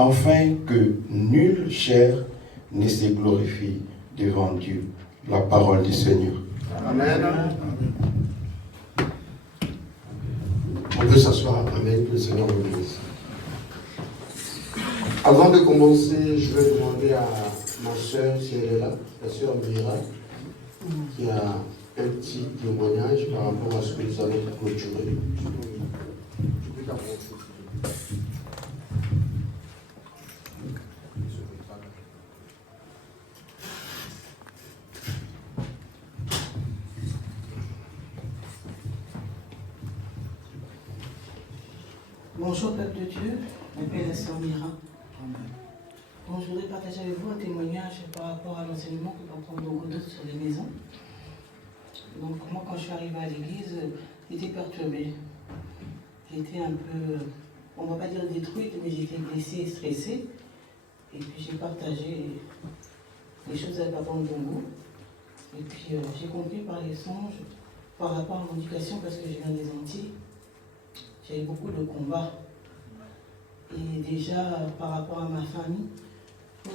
afin que nulle chair ne se glorifie devant Dieu. La parole du Seigneur. Amen. On peut s'asseoir. Amen. Que le Seigneur vous bénisse. Avant de commencer, je vais demander à ma soeur, si elle est là, la soeur Mira, qui a un petit témoignage par rapport à ce que nous allons clôturer. Bonjour peuple de Dieu, je m'appelle la sœur Mira. Bon, je voudrais partager avec vous un témoignage par rapport à l'enseignement que Papa Ndongo donne sur les maisons. Donc moi quand je suis arrivée à l'église, j'étais perturbée. J'étais un peu, on ne va pas dire détruite, mais j'étais blessée et stressée. Et puis j'ai partagé les choses avec Papa Ndongo. Et puis j'ai compris par les songes, par rapport à mon éducation, parce que je viens des Antilles, j'avais beaucoup de combats. Et déjà, par rapport à ma famille,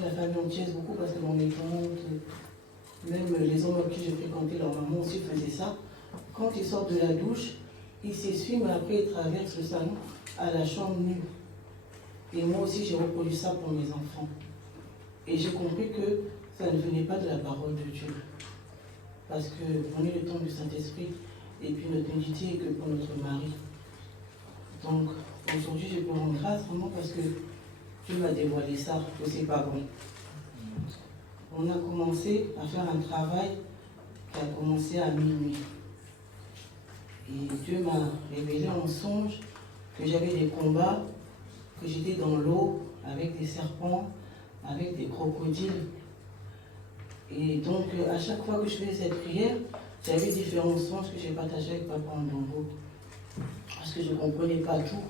la famille entière beaucoup parce que mon tante, même les hommes avec qui je fréquentais, leur maman aussi faisait ça. Quand ils sortent de la douche, ils s'essuient, mais après ils traversent le salon à la chambre nue. Et moi aussi, j'ai reproduit ça pour mes enfants. Et j'ai compris que ça ne venait pas de la parole de Dieu. Parce qu'on est le temps du Saint-Esprit, et puis notre nudité est que pour notre mari. Donc, aujourd'hui, je peux rendre grâce vraiment parce que Dieu m'a dévoilé ça, que c'est pas bon. On a commencé à faire un travail qui a commencé à minuit. Et Dieu m'a révélé en songe que j'avais des combats, que j'étais dans l'eau avec des serpents, avec des crocodiles. Et donc, à chaque fois que je faisais cette prière, j'avais différents songes que j'ai partagés avec Papa Ndongo. Parce que je ne comprenais pas tout.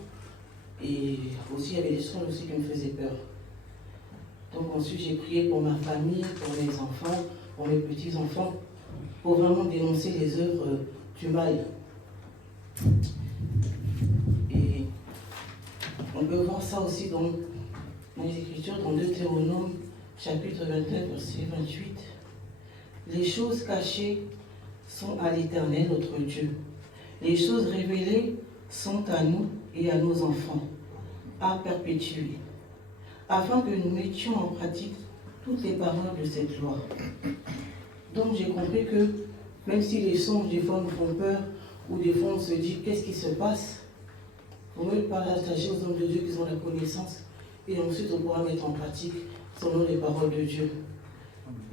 Et aussi, il y avait des songes aussi qui me faisaient peur. Donc ensuite, j'ai prié pour ma famille, pour mes enfants, pour mes petits-enfants, pour vraiment dénoncer les œuvres du mal. Et on peut voir ça aussi dans les Écritures, dans Deutéronome, chapitre 29, verset 28. Les choses cachées sont à l'Éternel, notre Dieu. Les choses révélées sont à nous et à nos enfants, à perpétuer, afin que nous mettions en pratique toutes les paroles de cette loi. Donc j'ai compris que même si les songes des fois nous font peur, ou des fois on se dit qu'est-ce qui se passe, on veut partager aux hommes de Dieu qui ont la connaissance, et ensuite on pourra mettre en pratique selon les paroles de Dieu.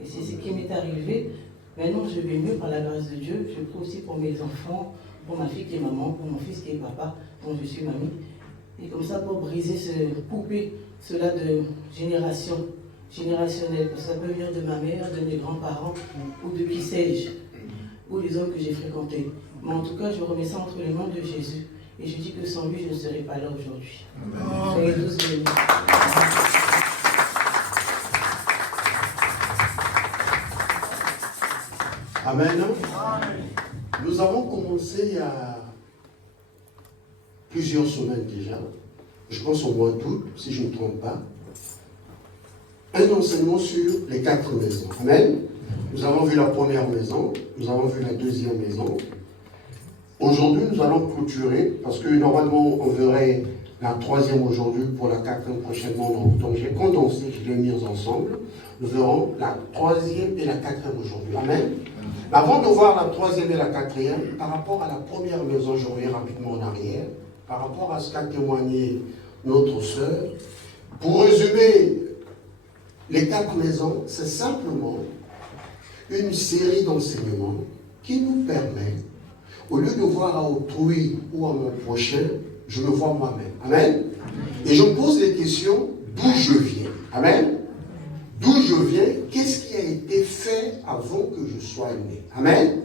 Et c'est ce qui m'est arrivé. Maintenant je vais mieux par la grâce de Dieu. Je prie aussi pour mes enfants, pour ma fille qui est maman, pour mon fils qui est papa, dont je suis mamie. Et comme ça, pour briser couper cela de générationnel, parce que ça peut venir de ma mère, de mes grands-parents, ou de qui sais-je, ou des hommes que j'ai fréquentés. Mais en tout cas, je remets ça entre les mains de Jésus. Et je dis que sans lui, je ne serais pas là aujourd'hui. Soyez tous bénis. Amen. Nous avons commencé il y a plusieurs semaines déjà, je pense au mois d'août, si je ne me trompe pas, un enseignement sur les 4 maisons. Amen. Nous avons vu la première maison, nous avons vu la deuxième maison. Aujourd'hui, nous allons clôturer, parce que normalement, on verrait la troisième aujourd'hui pour la quatrième prochainement. Donc j'ai condensé, je l'ai mis ensemble. Nous verrons la troisième et la quatrième aujourd'hui. Amen. Avant de voir la troisième et la quatrième, par rapport à la première maison, je reviens rapidement en arrière, par rapport à ce qu'a témoigné notre sœur. Pour résumer, les 4 maisons, c'est simplement une série d'enseignements qui nous permet, au lieu de voir à autrui ou à mon prochain, je me vois moi-même. Amen. Et je me pose des questions d'où je viens. Amen. D'où je viens, qu'est-ce qui a été fait avant que je sois né. Amen.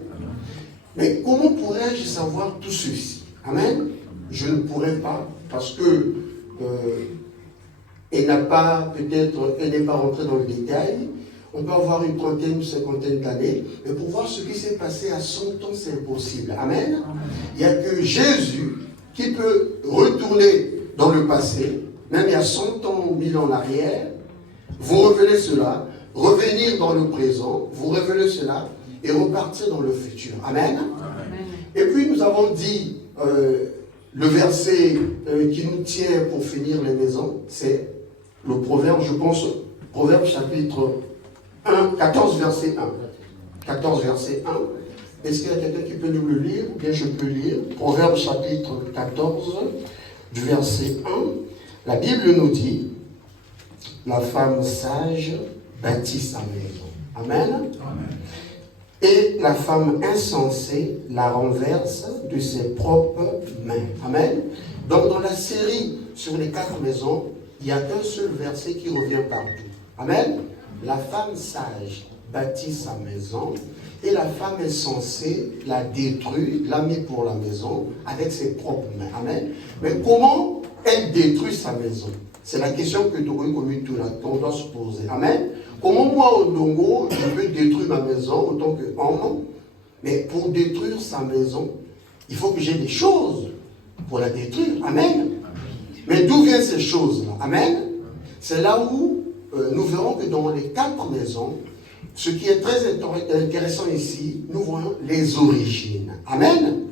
Mais comment pourrais-je savoir tout ceci? Amen. Je ne pourrais pas, parce que elle n'est pas rentrée dans le détail. On peut avoir une trentaine, une cinquantaine d'années, mais pour voir ce qui s'est passé à 100 ans, c'est impossible. Amen. Il n'y a que Jésus qui peut retourner dans le passé même il y a 100 ans, 1000 ans en arrière, vous révélez cela, revenir dans le présent, vous révélez cela et repartir dans le futur. Amen. Amen. Et puis nous avons dit, le verset qui nous tient pour finir les maisons, c'est le proverbe, je pense, proverbe chapitre 1, 14 verset 1. 14 verset 1. Est-ce qu'il y a quelqu'un qui peut nous le lire? Bien, je peux lire. Proverbe chapitre 14, du verset 1. La Bible nous dit, la femme sage bâtit sa maison. Amen. Amen. Et la femme insensée la renverse de ses propres mains. Amen. Donc dans la série sur les 4 maisons, il y a un seul verset qui revient partout. Amen. La femme sage bâtit sa maison et la femme insensée la détruit, l'a mis pour la maison avec ses propres mains. Amen. Mais comment elle détruit sa maison? C'est la question que on doit se poser. Amen. Comment moi, au Dongo, je peux détruire ma maison autant qu'homme? Mais pour détruire sa maison, il faut que j'ai des choses pour la détruire. Amen. Mais d'où viennent ces choses-là? Amen. C'est là où nous verrons que dans les 4 maisons, ce qui est très intéressant ici, nous voyons les origines. Amen.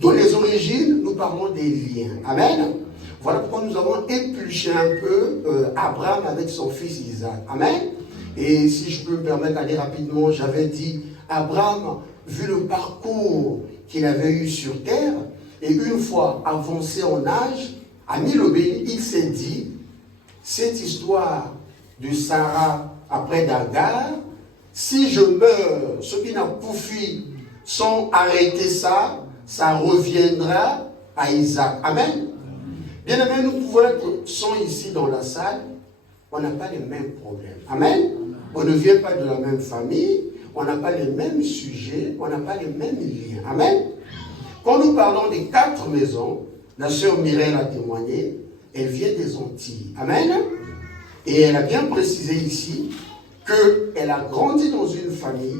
Dans les origines, nous parlons des liens. Amen. Voilà pourquoi nous avons épluché un peu Abraham avec son fils Isaac. Amen. Et si je peux me permettre d'aller rapidement, j'avais dit, Abraham, vu le parcours qu'il avait eu sur terre, et une fois avancé en âge, à Milobé, il s'est dit, cette histoire de Sarah après d'Agar, si je meurs, ceux qui n'ont pas fui sans arrêter ça, ça reviendra à Isaac. Amen. Bien aimé, nous pouvons être 100 ici dans la salle, on n'a pas les mêmes problèmes. Amen. On ne vient pas de la même famille, on n'a pas les mêmes sujets, on n'a pas les mêmes liens. Amen. Quand nous parlons des 4 maisons, la sœur Mireille a témoigné, elle vient des Antilles. Amen. Et elle a bien précisé ici qu'elle a grandi dans une famille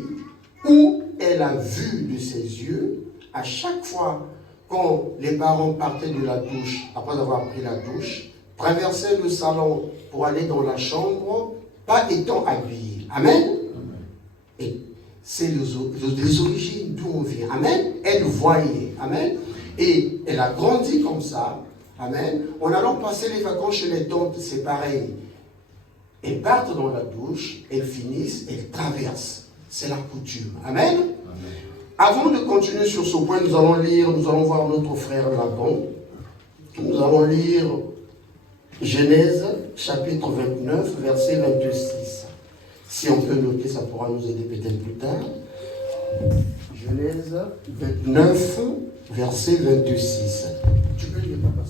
où elle a vu de ses yeux, à chaque fois quand les parents partaient de la douche, après avoir pris la douche, traversaient le salon pour aller dans la chambre, pas étant habillés. Amen. Et c'est les origines d'où on vient. Amen. Elle voyait. Amen. Et elle a grandi comme ça. Amen. En allant passer les vacances chez les tantes, c'est pareil. Elles partent dans la douche, elles finissent, elles traversent. C'est la coutume. Amen. Amen. Avant de continuer sur ce point, nous allons voir notre frère Laban. Nous allons lire Genèse, chapitre 29, verset 26. Si on peut noter, ça pourra nous aider peut-être plus tard. Genèse 29, verset 26. Tu peux lire, papa?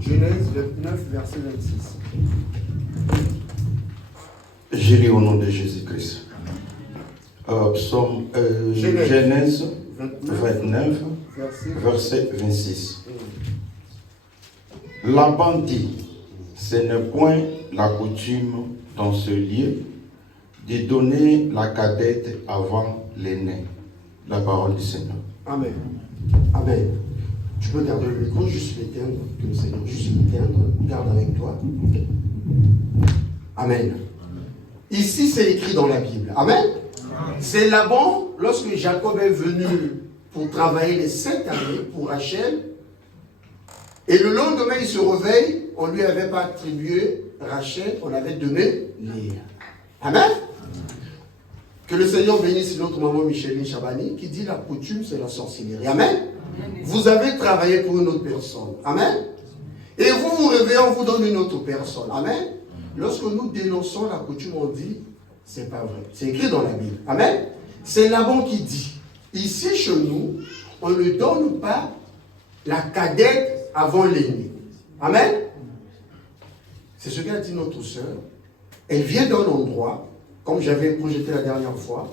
Genèse 29, verset 26. Je lis au nom de Jésus-Christ. Genèse 29, verset 26. Laban dit, ce n'est point la coutume dans ce lieu de donner la cadette avant l'aîné. La parole du Seigneur. Amen. Amen. Tu peux garder le micro, juste l'éteindre, que le Seigneur juste l'éteindre, garde avec toi. Amen. Ici, c'est écrit dans la Bible. Amen. C'est Laban, lorsque Jacob est venu pour travailler les 7 années pour Rachel, et le lendemain, il se réveille, on ne lui avait pas attribué Rachel, on avait donné Léa. Amen. Que le Seigneur bénisse notre maman Micheline Chabani, qui dit la coutume, c'est la sorcellerie. Amen. Vous avez travaillé pour une autre personne. Amen. Et vous vous réveillez, on vous donne une autre personne. Amen. Lorsque nous dénonçons la coutume, on dit, c'est pas vrai. C'est écrit dans la Bible. Amen. C'est Laban qui dit, ici chez nous, on ne donne pas la cadette avant l'aîné. Amen. C'est ce qu'a dit notre sœur. Elle vient d'un endroit, comme j'avais projeté la dernière fois,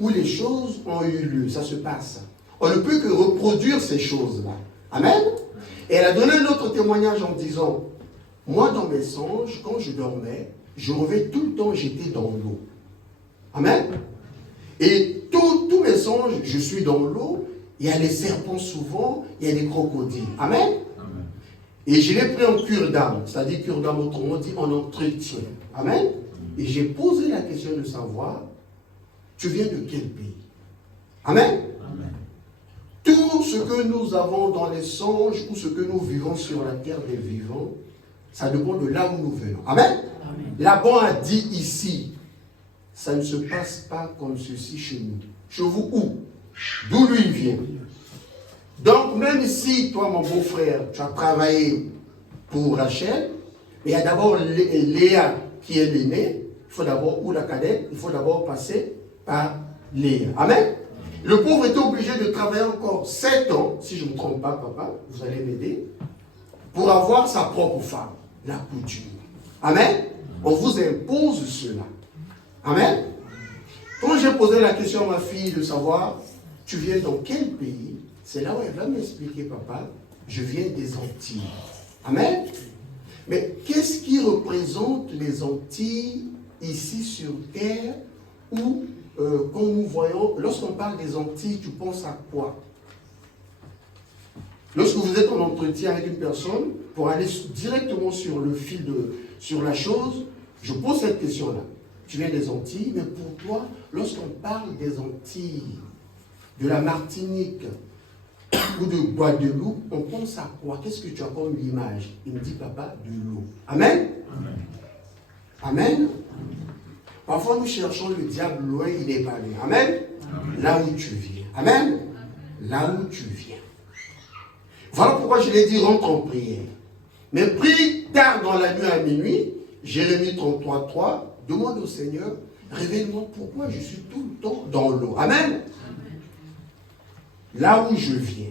où les choses ont eu lieu. Ça se passe. On ne peut que reproduire ces choses-là. Amen. Et elle a donné un autre témoignage en disant, moi dans mes songes, quand je dormais, je rêvais tout le temps, j'étais dans l'eau. Amen. Et tous mes songes, je suis dans l'eau, il y a les serpents souvent, il y a des crocodiles. Amen. Et je l'ai pris en cure d'âme, c'est-à-dire cure d'âme autrement dit en entretien. Amen. Et j'ai posé la question de savoir, tu viens de quel pays? Amen. Amen. Tout ce que nous avons dans les songes ou ce que nous vivons sur la terre des vivants, ça dépend de là où nous venons. Amen. Amen. Laban a dit ici, ça ne se passe pas comme ceci chez nous. Chez vous où? D'où lui vient. Donc même si toi mon beau-frère, tu as travaillé pour Rachel, il y a d'abord Léa qui est l'aînée, il faut d'abord, ou la cadette, il faut d'abord passer par Léa. Amen. Le pauvre était obligé de travailler encore 7 ans, si je ne me trompe pas, papa, vous allez m'aider, pour avoir sa propre femme, la coutume. Amen. On vous impose cela. Amen. Quand j'ai posé la question à ma fille de savoir, tu viens dans quel pays? C'est là où elle va m'expliquer, papa, je viens des Antilles. Amen. Mais qu'est-ce qui représente les Antilles ici sur terre où, quand nous voyons, lorsqu'on parle des Antilles, tu penses à quoi? Lorsque vous êtes en entretien avec une personne, pour aller directement sur le fil sur la chose, je pose cette question-là. Tu viens des Antilles, mais pour toi, lorsqu'on parle des Antilles, de la Martinique ou de Guadeloupe, on pense à quoi? Qu'est-ce que tu as comme image? Il me dit, papa, de l'eau. Amen. Amen. Amen. Parfois, nous cherchons le diable loin, il n'est pas loin. Amen. Amen. Là où tu viens. Amen. Là où tu viens. Voilà pourquoi je l'ai dit, rentre en prière. Mais prie tard dans la nuit à minuit, Jérémie 33, 3, demande au Seigneur, révèle-moi pourquoi je suis tout le temps dans l'eau. Amen. Là où je viens.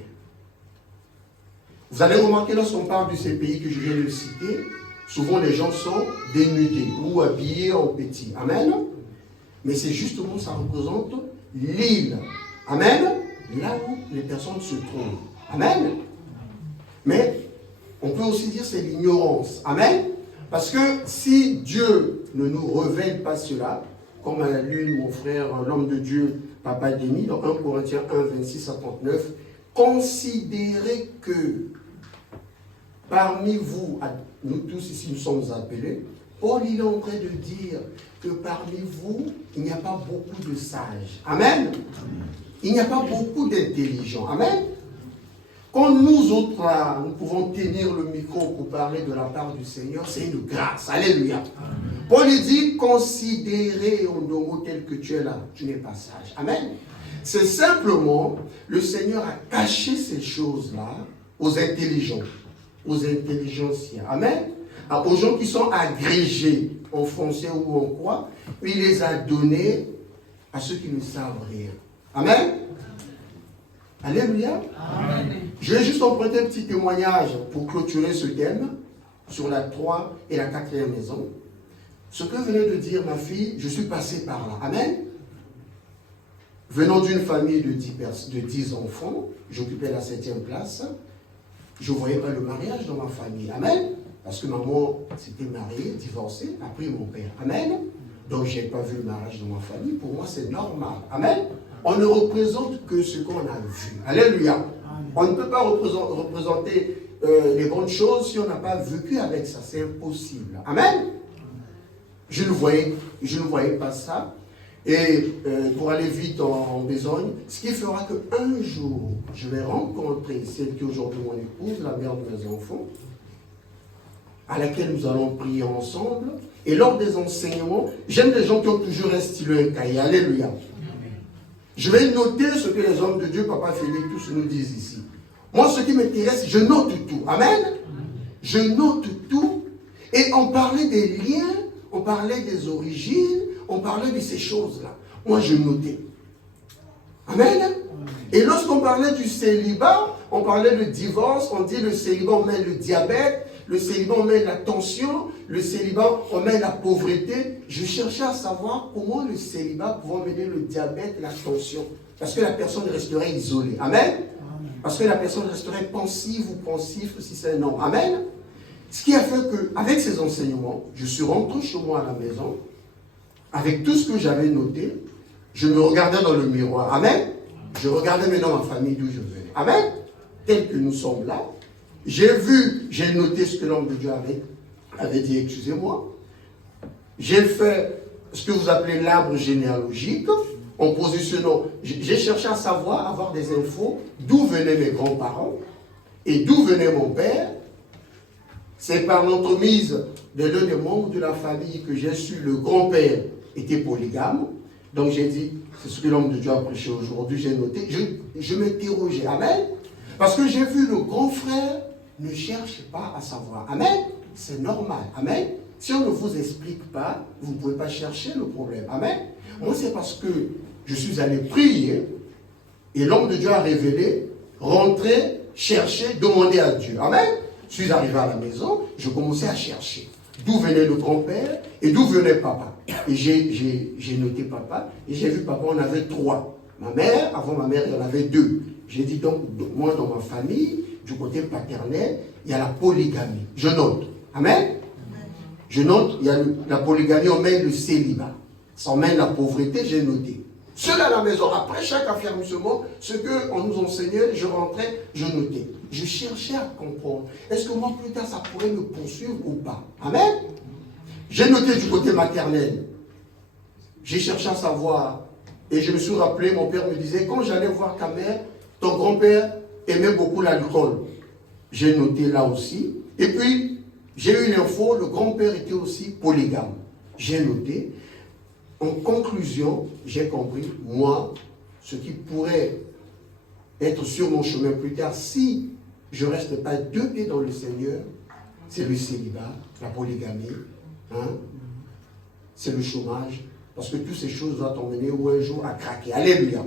Vous avez remarqué, lorsqu'on parle de ces pays que je viens de citer, souvent les gens sont dénudés ou habillés en petit. Amen. Mais c'est justement, ça représente l'île. Amen. Là où les personnes se trouvent. Amen. Mais on peut aussi dire c'est l'ignorance. Amen. Parce que si Dieu ne nous révèle pas cela, comme a lu mon frère, l'homme de Dieu, Papa Denis, dans 1 Corinthiens 1, 26 à 39, considérez que parmi vous, nous tous ici nous sommes appelés, Paul il est en train de dire que parmi vous, il n'y a pas beaucoup de sages. Amen. Il n'y a pas beaucoup d'intelligents. Amen. Quand nous autres, là, nous pouvons tenir le micro pour parler de la part du Seigneur, c'est une grâce. Alléluia. Amen. Paul dit, considérez en homo tel que tu es là, tu n'es pas sage. Amen. C'est simplement, le Seigneur a caché ces choses-là aux intelligents, aux intelligentsia. Amen. Aux gens qui sont agrégés en français ou en quoi, il les a donnés à ceux qui ne savent rien. Amen. Alléluia. Amen. Je vais juste emprunter un petit témoignage pour clôturer ce thème sur la 3 et la 4e maison. Ce que venait de dire ma fille, je suis passé par là. Amen. Venant d'une famille de 10 enfants, j'occupais la 7e place. Je ne voyais pas le mariage dans ma famille. Amen. Parce que maman s'était mariée, divorcée, après mon père. Amen. Donc je n'ai pas vu le mariage dans ma famille. Pour moi, c'est normal. Amen. On ne représente que ce qu'on a vu. Alléluia. Amen. On ne peut pas représenter les bonnes choses si on n'a pas vécu avec ça. C'est impossible. Amen. Je ne voyais pas ça. Et pour aller vite en besogne, ce qui fera qu'un jour, je vais rencontrer celle qui est aujourd'hui mon épouse, la mère de mes enfants, à laquelle nous allons prier ensemble. Et lors des enseignements, j'aime les gens qui ont toujours un stylo et un cahier. Alléluia. Je vais noter ce que les hommes de Dieu, Papa Félix, tous nous disent ici. Moi, ce qui m'intéresse, je note tout. Amen. Je note tout. Et on parlait des liens, on parlait des origines, on parlait de ces choses-là. Moi, je notais. Amen. Et lorsqu'on parlait du célibat, on parlait de divorce, on dit le célibat, on met le diabète, le célibat, on met la tension, le célibat, on met la pauvreté. Je cherchais à savoir comment le célibat pouvait mener le diabète et la tension. Parce que la personne resterait isolée. Amen. Parce que la personne resterait pensive ou pensif si c'est un homme. Amen. Ce qui a fait qu'avec ces enseignements, je suis rentré chez moi à la maison, avec tout ce que j'avais noté, je me regardais dans le miroir. Amen. Je regardais maintenant ma famille d'où je venais. Amen. Tel que nous sommes là. J'ai vu, j'ai noté ce que l'homme de Dieu avait dit, excusez-moi. J'ai fait ce que vous appelez l'arbre généalogique, en positionnant. J'ai cherché à savoir, avoir des infos, d'où venaient mes grands-parents et d'où venait mon père. C'est par l'entremise de l'un des membres de la famille que j'ai su le grand-père était polygame. Donc j'ai dit, c'est ce que l'homme de Dieu a prêché aujourd'hui, j'ai noté. Je m'interrogeais, amen. Parce que j'ai vu le grand frère ne cherche pas à savoir. Amen. C'est normal, amen. Si on ne vous explique pas, vous ne pouvez pas chercher le problème. Amen. Moi, c'est parce que je suis allé prier et l'homme de Dieu a révélé, rentrer, chercher, demander à Dieu. Amen. Je suis arrivé à la maison, je commençais à chercher. D'où venait le grand-père et d'où venait papa. Et j'ai noté papa et j'ai vu papa, on avait 3. Ma mère, avant ma mère, il y en avait 2. J'ai dit donc, moi dans ma famille, du côté paternel, il y a la polygamie. Je note. Amen. Je note, il y a la polygamie, on mène le célibat. Ça emmène la pauvreté, j'ai noté. Seul à la maison, après chaque affermissement, ce qu'on nous enseignait, je rentrais, je notais. Je cherchais à comprendre. Est-ce que moi, plus tard, ça pourrait me poursuivre ou pas? Amen. J'ai noté du côté maternel. J'ai cherché à savoir. Et je me suis rappelé, mon père me disait, quand j'allais voir ta mère, ton grand-père aimait beaucoup l'alcool. J'ai noté là aussi. Et puis, j'ai eu l'info, le grand-père était aussi polygame. J'ai noté. En conclusion, j'ai compris, moi, ce qui pourrait être sur mon chemin plus tard, si je ne reste pas 2 pieds dans le Seigneur, c'est le célibat, la polygamie, hein? C'est le chômage, parce que toutes ces choses doivent t'emmener où un jour à craquer. Alléluia.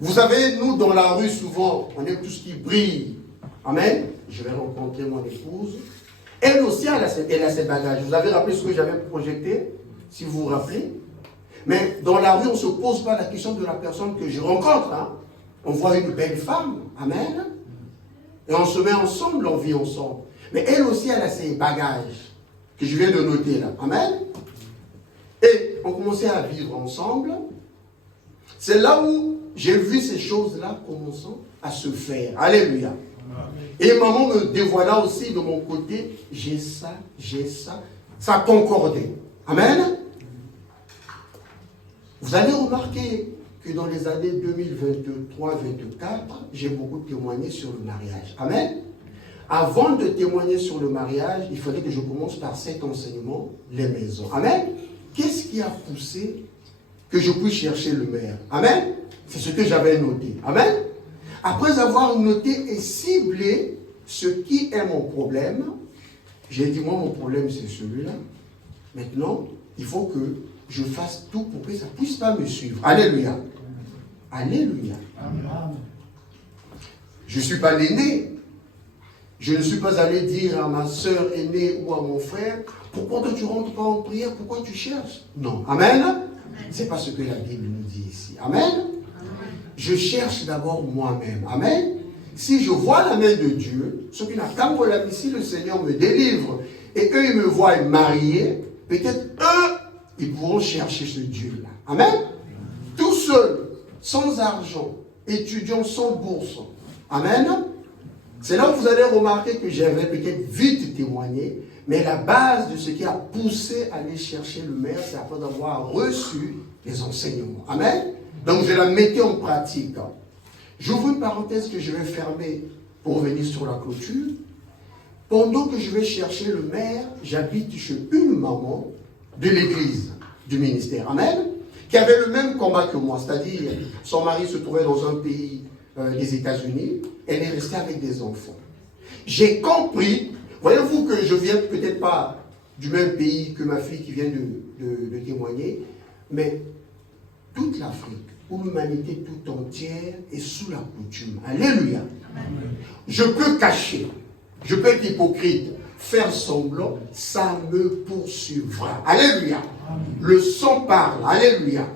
Vous savez, nous, dans la rue, souvent, on aime tout ce qui brille. Amen. Je vais rencontrer mon épouse. Elle aussi, elle a ses bagages. Vous avez rappelé ce que j'avais projeté, si vous vous rappelez. Mais dans la rue, on ne se pose pas la question de la personne que je rencontre. Hein. On voit une belle femme. Amen. Et on se met ensemble, on vit ensemble. Mais elle aussi, elle a ses bagages que je viens de noter là. Amen. Et on commençait à vivre ensemble. C'est là où j'ai vu ces choses-là commençant à se faire. Alléluia. Et maman me dévoila aussi de mon côté, j'ai ça. Ça concordait. Amen. Vous allez remarquer que dans les années 2023-2024, j'ai beaucoup témoigné sur le mariage. Amen. Avant de témoigner sur le mariage, il fallait que je commence par cet enseignement, les maisons. Amen. Qu'est-ce qui a poussé que je puisse chercher le maire? Amen. C'est ce que j'avais noté. Amen. Après avoir noté et ciblé ce qui est mon problème, j'ai dit, moi, mon problème, c'est celui-là. Maintenant, il faut que je fasse tout pour que ça ne puisse pas me suivre. Alléluia. Alléluia. Amen. Je ne suis pas l'aîné. Je ne suis pas allé dire à ma soeur aînée ou à mon frère, pourquoi toi tu ne rentres pas en prière, pourquoi tu cherches? Non. Amen. Ce n'est pas ce que la Bible nous dit ici. Amen. Je cherche d'abord moi-même. Amen. Si je vois la main de Dieu, ce qui n'a qu'à me relâcher, si le Seigneur me délivre et eux ils me voient marié, peut-être eux ils pourront chercher ce Dieu-là. Amen. Tout seul, sans argent, étudiant sans bourse. Amen. C'est là où vous allez remarquer que j'avais peut-être vite témoigné, mais la base de ce qui a poussé à aller chercher le maire, c'est après avoir reçu les enseignements. Amen. Donc je la mettais en pratique. J'ouvre une parenthèse que je vais fermer pour revenir sur la clôture. Pendant que je vais chercher le maire, j'habite chez une maman de l'église, du ministère. Amen. Qui avait le même combat que moi, c'est-à-dire son mari se trouvait dans un pays des États-Unis, elle est restée avec des enfants. J'ai compris, voyez-vous que je viens peut-être pas du même pays que ma fille qui vient de témoigner, mais toute l'Afrique, où l'humanité tout entière est sous la coutume. Alléluia. Amen. Je peux cacher, je peux être hypocrite, faire semblant, ça me poursuivra. Alléluia. Amen. Le sang parle. Alléluia.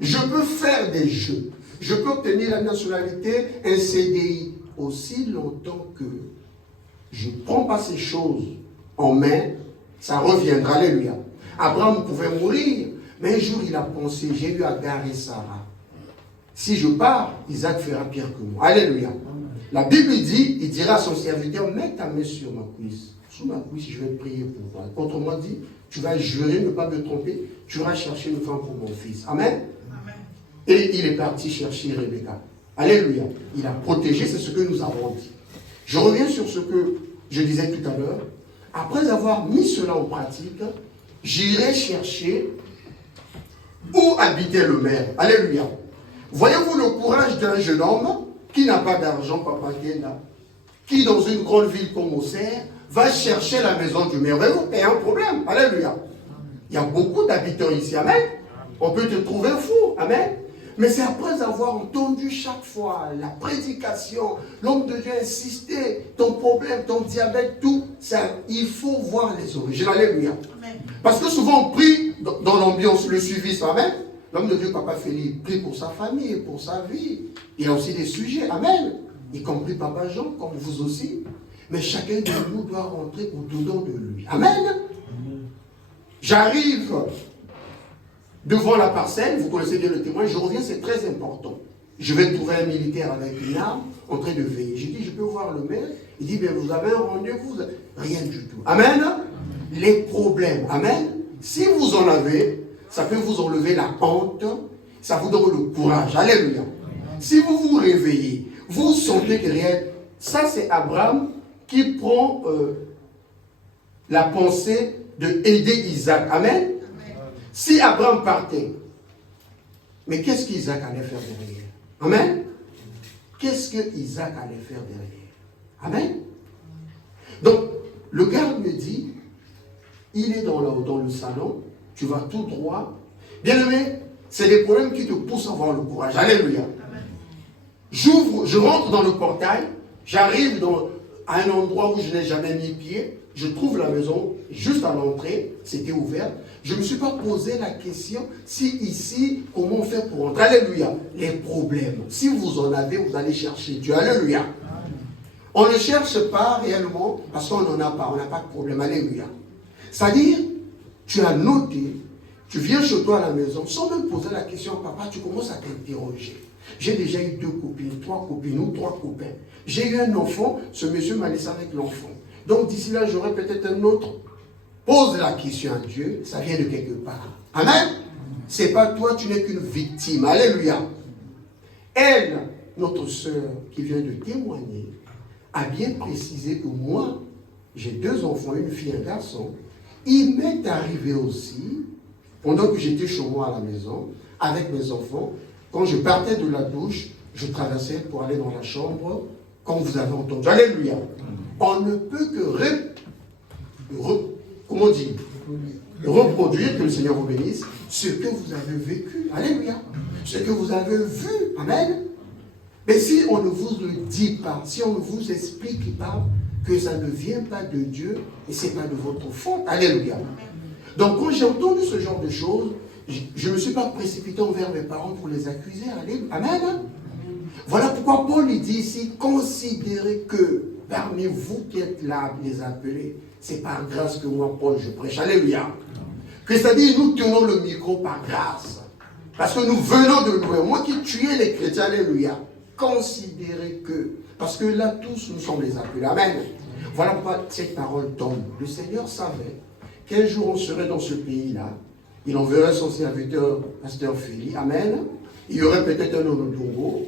Je peux faire des jeux. Je peux obtenir la nationalité, un CDI, aussi longtemps que je ne prends pas ces choses en main, ça reviendra. Si je pars, Isaac fera pire que moi. Alléluia. La Bible dit, il dira à son serviteur, mets ta main sur ma cuisse. Sous ma cuisse, je vais prier pour toi. Autrement dit, tu vas jurer, ne pas me tromper, tu vas chercher une femme pour mon fils. Amen. Amen. Et il est parti chercher Rebecca. Alléluia. Il a protégé, c'est ce que nous avons dit. Je reviens sur ce que je disais tout à l'heure. Après avoir mis cela en pratique, j'irai chercher où habitait le maire. Alléluia. Voyez-vous le courage d'un jeune homme qui n'a pas d'argent, Papa Kenda, qui dans une grande ville comme Auxerre, va chercher la maison du maire. Voyez-vous, il y a un problème. Alléluia. Il y a beaucoup d'habitants ici. Amen. On peut te trouver fou. Amen. Mais c'est après avoir entendu chaque fois la prédication, l'homme de Dieu insistait, ton problème, ton diabète, tout, ça, il faut voir les origines. Alléluia. Amen. Parce que souvent on prie dans l'ambiance, le suivi, amen. L'homme de Dieu, Papa Félix, prie pour sa famille, pour sa vie. Il y a aussi des sujets, amen. Y compris Papa Jean, comme vous aussi. Mais chacun de nous doit rentrer au-dedans de lui. Amen. J'arrive devant la parcelle, vous connaissez bien le témoin, je reviens, c'est très important. Je vais trouver un militaire avec une arme en train de veiller. Je dis, je peux voir le maire. Il dit, bien, vous avez un rendez-vous. Rien du tout. Amen. Les problèmes, amen. Si vous en avez, ça peut vous enlever la honte, ça vous donne le courage. Alléluia. Si vous vous réveillez, vous sentez que rien. Ça, c'est Abraham qui prend la pensée de aider Isaac. Amen. Si Abraham partait, mais qu'est-ce qu'Isaac allait faire derrière? Amen. Qu'est-ce que Isaac allait faire derrière? Amen. Donc, le garde me dit, il est dans le salon, tu vas tout droit. Bien-aimé, c'est des problèmes qui te poussent à avoir le courage. Alléluia. J'ouvre, je rentre dans le portail, j'arrive à un endroit où je n'ai jamais mis pied, je trouve la maison juste à l'entrée, c'était ouvert. Je ne me suis pas posé la question, si ici, comment on fait pour entrer? Alléluia. Les problèmes, si vous en avez, vous allez chercher Dieu. Alléluia. On ne cherche pas réellement parce qu'on n'en a pas, on n'a pas de problème. Alléluia. C'est-à-dire, tu as noté, tu viens chez toi à la maison, sans même poser la question, papa, tu commences à t'interroger. J'ai déjà eu 2 copines, 3 copines ou 3 copains. J'ai eu un enfant, ce monsieur m'a laissé avec l'enfant. Donc d'ici là, j'aurai peut-être un autre. Pose la question à Dieu, ça vient de quelque part. Amen. C'est pas toi, tu n'es qu'une victime. Alléluia. Elle, notre sœur qui vient de témoigner, a bien précisé que moi, j'ai 2 enfants, une fille et un garçon. Il m'est arrivé aussi, pendant que j'étais chez moi à la maison, avec mes enfants, quand je partais de la douche, je traversais pour aller dans la chambre, comme vous avez entendu. Alléluia. On ne peut que reproduire, que le Seigneur vous bénisse, ce que vous avez vécu. Alléluia. Ce que vous avez vu. Amen. Mais si on ne vous le dit pas, si on ne vous explique pas que ça ne vient pas de Dieu et ce n'est pas de votre faute. Alléluia. Donc quand j'ai entendu ce genre de choses, je ne me suis pas précipité envers mes parents pour les accuser. Amen. Voilà pourquoi Paul dit ici, considérez que parmi vous qui êtes là, les appelés, c'est par grâce que moi, Paul, je prêche. Alléluia. C'est-à-dire, nous tenons le micro par grâce. Parce que nous venons de loin. Moi qui tuais les chrétiens, alléluia. Considérez que, parce que là, tous, nous sommes les appelés. Amen. Voilà pourquoi cette parole tombe. Le Seigneur savait qu'un jour on serait dans ce pays-là. Il enverrait son serviteur, pasteur Félix. Amen. Il y aurait peut-être un Olodongo.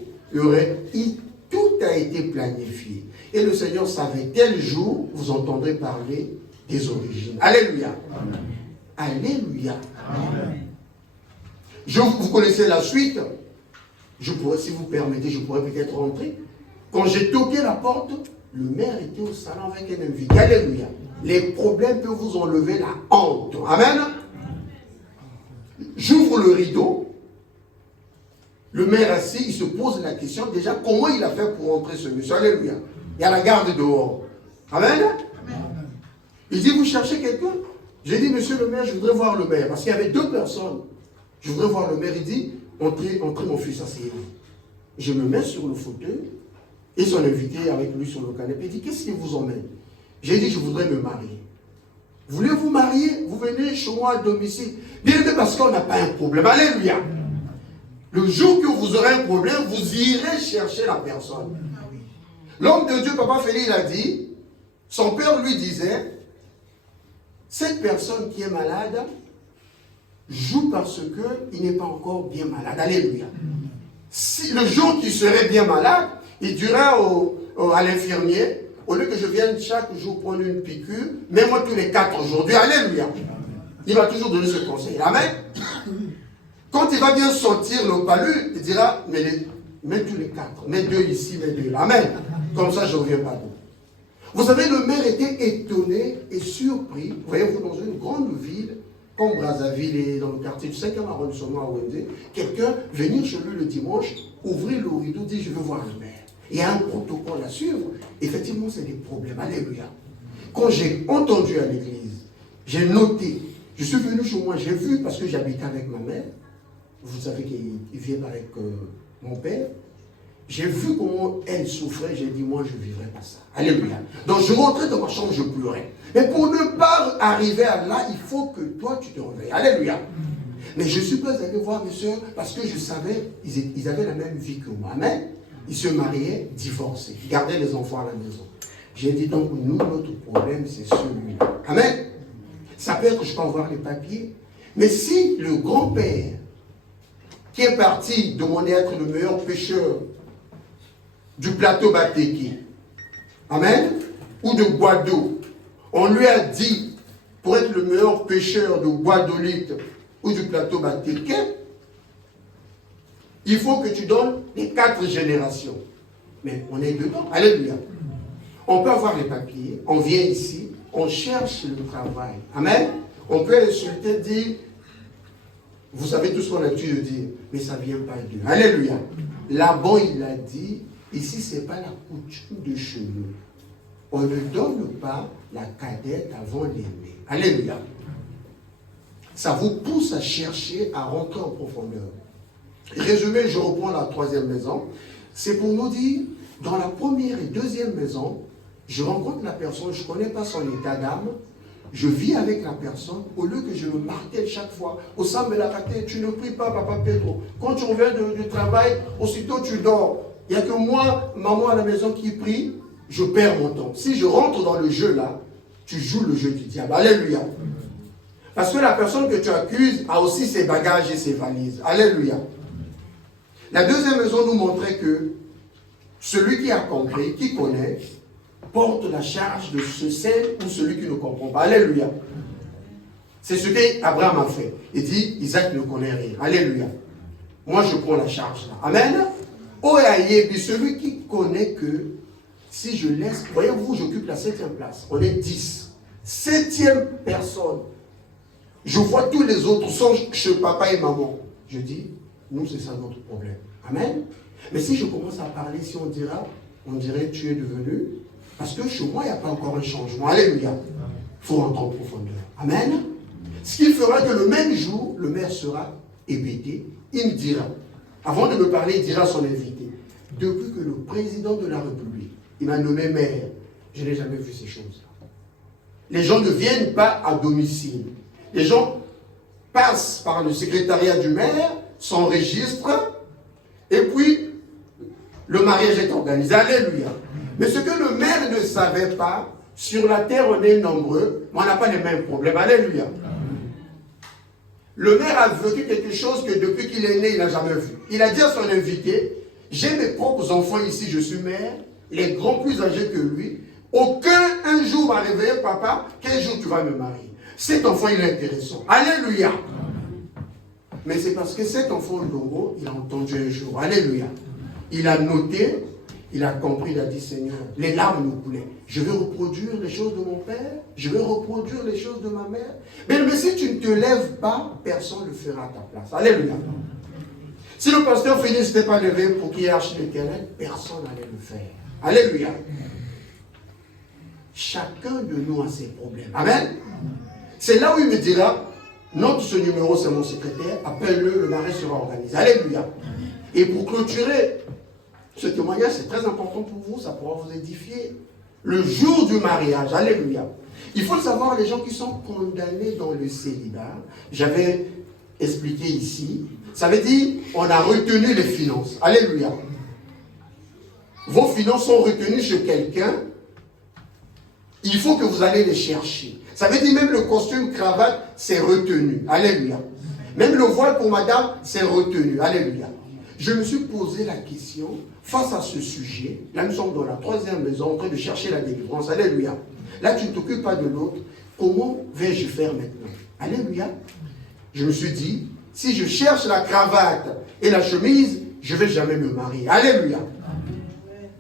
Tout a été planifié. Et le Seigneur savait, tel jour, vous entendrez parler des origines. Alléluia. Amen. Alléluia. Amen. Vous connaissez la suite. Je pourrais, si vous permettez, je pourrais peut-être rentrer. Quand j'ai toqué la porte, le maire était au salon avec un invité. Alléluia. Les problèmes peuvent vous enlever la honte. Amen. J'ouvre le rideau. Le maire assis, il se pose la question, déjà, comment il a fait pour entrer ce monsieur? Alléluia. Il y a la garde dehors. Amen. Amen. Il dit, vous cherchez quelqu'un? J'ai dit, monsieur le maire, je voudrais voir le maire. Parce qu'il y avait 2 personnes. Je voudrais voir le maire. Il dit, entrez mon fils, asseyez-vous. Je me mets sur le fauteuil. Et son invité avec lui sur le canapé. Il dit, qu'est-ce qui vous emmène? J'ai dit, je voudrais me marier. Voulez-vous marier? Vous venez chez moi à domicile. Bien, parce qu'on n'a pas un problème. Alléluia. Le jour que vous aurez un problème, vous irez chercher la personne. L'homme de Dieu, Papa Félix, il a dit, son père lui disait, cette personne qui est malade joue parce qu'il n'est pas encore bien malade. Alléluia. Si le jour qu'il serait bien malade, il dira à l'infirmier, au lieu que je vienne chaque jour prendre une piqûre, mets-moi tous les 4 aujourd'hui. Alléluia. Il va toujours donner ce conseil. Amen. Quand il va bien sortir le palu, il dira, mets tous les 4. Mets 2 ici, mets 2 là. Amen. Comme ça, je ne reviens pas d'où. Vous savez, le maire était étonné et surpris. Voyez-vous, dans une grande ville, comme Brazzaville et dans le quartier du 5e arrondissement à Wendé, quelqu'un venir chez lui le dimanche, ouvrir le rideau, dire je veux voir le maire. Il y a un protocole à suivre. Effectivement, c'est des problèmes. Alléluia. Quand j'ai entendu à l'église, j'ai noté, je suis venu chez moi, j'ai vu, parce que j'habitais avec ma mère, vous savez qu'il vient avec mon père, j'ai vu comment elle souffrait, j'ai dit, moi, je ne vivrai pas ça. Alléluia. Donc, je rentrais dans ma chambre, je pleurais. Mais pour ne pas arriver à là, il faut que toi, tu te réveilles. Alléluia. Mais je suis pas allé voir mes soeurs parce que je savais, ils avaient la même vie que moi. Amen. Ils se mariaient, divorçaient, gardaient les enfants à la maison. J'ai dit, donc, nous, notre problème, c'est celui-là. Amen. Ça peut être que je peux avoir les papiers. Mais si le grand-père, qui est parti demander à être le meilleur pêcheur du plateau Batéki, amen, ou de Guado, on lui a dit, pour être le meilleur pêcheur de Guadolite ou du plateau Batéki, il faut que tu donnes les 4 générations. Mais on est dedans. Alléluia. On peut avoir les papiers, on vient ici, on cherche le travail. Amen. On peut insulter, dire, vous savez tout ce qu'on a l'habitude de dire, mais ça ne vient pas de Dieu. Alléluia. Là-bas, il a dit, ici, ce n'est pas la coutume de chez nous. On ne donne pas la cadette avant l'aîné. Alléluia. Ça vous pousse à chercher, à rentrer en profondeur. Résumé, je reprends la 3e maison. C'est pour nous dire, dans la 1re et 2e maison, je rencontre la personne, je ne connais pas son état d'âme, je vis avec la personne, au lieu que je me martèle chaque fois. Au sein de la raté, tu ne pries pas, papa Pedro. Quand tu reviens du travail, aussitôt tu dors. Il n'y a que moi, maman à la maison qui prie, je perds mon temps. Si je rentre dans le jeu là, tu joues le jeu du diable. Alléluia. Parce que la personne que tu accuses a aussi ses bagages et ses valises. Alléluia. La 2e maison nous montrait que celui qui a compris, qui connaît, porte la charge de ce celle ou celui qui ne comprend pas. Alléluia. C'est ce qu'Abraham a fait. Il dit, Isaac ne connaît rien. Alléluia. Moi, je prends la charge là. Amen. Oyayebi, celui qui connaît que si je laisse, voyez-vous, j'occupe la 7e place. On est 10. 7e personne. Je vois tous les autres sont chez papa et maman. Je dis, nous, c'est ça notre problème. Amen. Mais si je commence à parler, si on dirait, tu es devenu, parce que chez moi, il n'y a pas encore un changement. Alléluia. Il faut rentrer en profondeur. Amen. Ce qui fera que le même jour, le maire sera hébété. Il me dira, avant de me parler, il dira à son invité, depuis que le président de la République, il m'a nommé maire, je n'ai jamais vu ces choses-là. Les gens ne viennent pas à domicile. Les gens passent par le secrétariat du maire, s'enregistrent, et puis le mariage est organisé. Alléluia. Mais ce que le maire ne savait pas, sur la terre on est nombreux, mais on n'a pas les mêmes problèmes. Alléluia. Le maire a vécu quelque chose que depuis qu'il est né, il n'a jamais vu. Il a dit à son invité, j'ai mes propres enfants ici, je suis maire, les grands plus âgés que lui, aucun un jour m'a réveillé, papa, quel jour tu vas me marier? Cet enfant, il est intéressant. Alléluia. Mais c'est parce que cet enfant Ndongo, il a entendu un jour. Alléluia. Il a noté, il a compris, il a dit, Seigneur, les larmes nous coulaient. Je vais reproduire les choses de mon père, je vais reproduire les choses de ma mère. Mais si tu ne te lèves pas, personne ne le fera à ta place. Alléluia. Si le pasteur Félix n'était pas levé pour qu'il y ait archi l'Éternel, personne n'allait le faire. Alléluia. Chacun de nous a ses problèmes. Amen. C'est là où il me dira, note ce numéro, c'est mon secrétaire, appelle-le, le mariage sera organisé. Alléluia. Et pour clôturer ce témoignage, c'est très important pour vous, ça pourra vous édifier. Le jour du mariage, alléluia. Il faut le savoir, les gens qui sont condamnés dans le célibat, j'avais expliqué ici. Ça veut dire, on a retenu les finances. Alléluia. Vos finances sont retenues chez quelqu'un. Il faut que vous allez les chercher. Ça veut dire même le costume, cravate, c'est retenu. Alléluia. Même le voile pour madame, c'est retenu. Alléluia. Je me suis posé la question, face à ce sujet, là nous sommes dans la 3e maison, en train de chercher la délivrance. Alléluia. Là tu ne t'occupes pas de l'autre. Comment vais-je faire maintenant? Alléluia. Je me suis dit, si je cherche la cravate et la chemise, je ne vais jamais me marier. Alléluia.